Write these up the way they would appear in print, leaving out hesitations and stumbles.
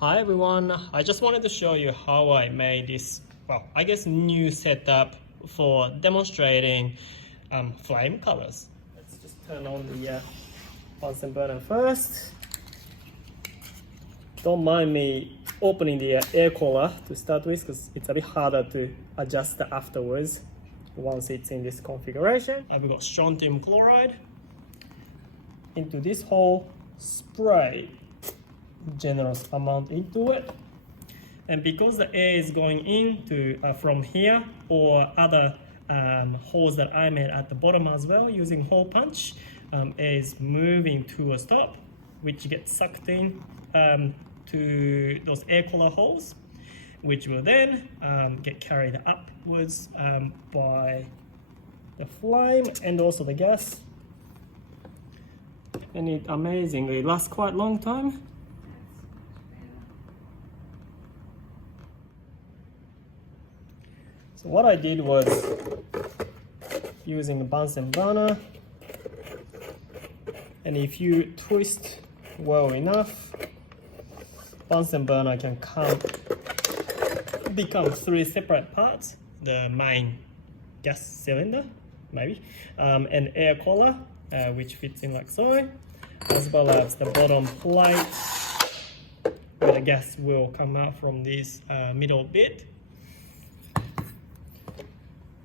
Hi everyone, I just wanted to show you how I made this, well, I guess new setup for demonstrating flame colors. Let's just turn on the Bunsen burner first. Don't mind me opening the air cooler to start with because it's a bit harder to adjust afterwards once it's in this configuration. I've got strontium chloride. Into this hole, spray generous amount into it, and because the air is going into from here or other holes that I made at the bottom as well using hole punch, air is moving to a stop, which gets sucked in to those air cooler holes, which will then get carried upwards by the flame and also the gas, and it amazingly lasts quite a long time. So what I did was using the Bunsen burner, and if you twist well enough, Bunsen burner can become three separate parts: the main gas cylinder, maybe, an air cooler, which fits in like so, as well as the bottom plate where the gas will come out from this middle bit.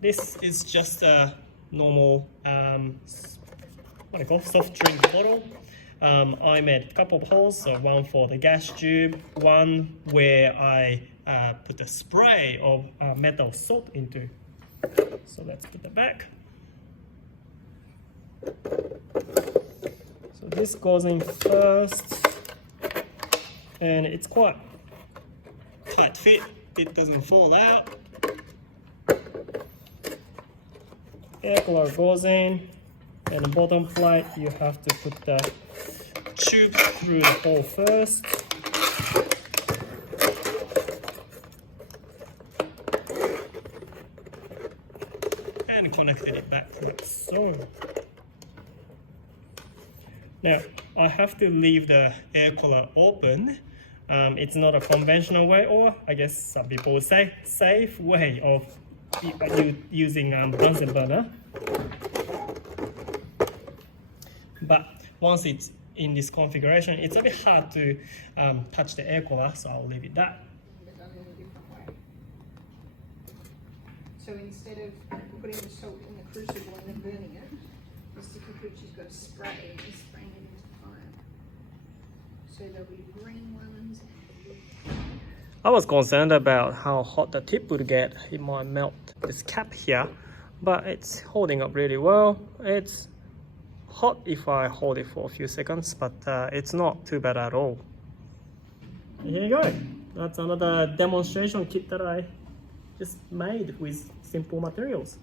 This is just a normal what I call soft drink bottle. I made a couple of holes, so one for the gas tube, one where I put a spray of metal salt into. So let's put that back. So this goes in first, and it's quite tight fit, it doesn't fall out. Air cooler goes in, and the bottom plate you have to put the tube through the hole first. And connected it back like so. Now I have to leave the air cooler open. It's not a conventional way, or I guess some people would say safe way of using Bunsen burner, but once it's in this configuration, it's a bit hard to touch the air cooler, so I'll leave it that. So instead of putting the salt in the crucible and then burning it, Mr. Kikuchi's got a spray and he's spraying it into the fire. So there'll be green ones and I was concerned about how hot the tip would get. It might melt this cap here, but it's holding up really well. It's hot if I hold it for a few seconds, but it's not too bad at all. Here you go. That's another demonstration kit that I just made with simple materials.